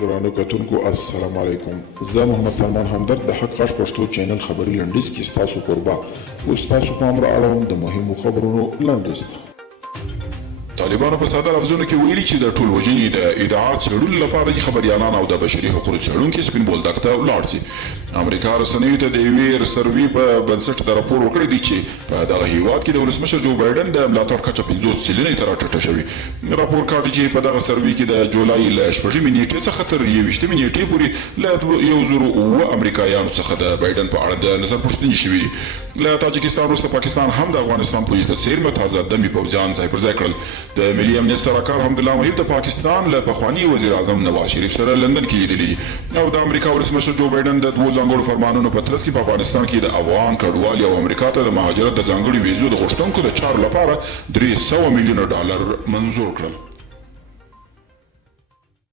درانه کتونکو السلام علیکم. زه محمد سلمان همدرد د حق غږ پښتو چینل خبري لنډیز کې ستاسو کوربه اوس تاسو پام را اړوم د مهمو خبرونو لنډیز ته. طالبانو په ساده لفظونو کې ویلي چې د ټول وژنې د ادعا څېړلو لپاره د خبریالان او د بشري حقوقو څېړونکي سپین بولدک ته ولاړ شي. امریکا رسنیو ته د یوې سروې په بنسټ د راپور ورکړی دی چې په دغه هیواد کې د ولسمشر جو بایډن د ملاتړ کچه 50 سلنې ته راټیټه شوې. راپور کاږي چې په دغه سروې کې د جولای له 8 نیټې څخه تر 21 نیټې پورې له 1009 امریکایانو څخه د بایډن په اړه د نظر پوښتنې شوې دي. له تاجکستان وروسته پاکستان هم د افغانستان په څېر متحده دمي پوځیان ځای پر ځای کړل. د ملي امنیت سلاکار حمدالله محب د پاکستان له پخواني وزیر اعظم نواز شریف سره لندن کې لیدلي او د امریکا ولسمشر جو بایډن د دوو ځانګړو فرمانونو په ترڅ کې په افغانستان کې د افغان کډوالو او امریکا ته د مهاجرت د ځانګړي ویزو د غوښتونکو د چارو لپاره $300 میلیونه منظور کړل.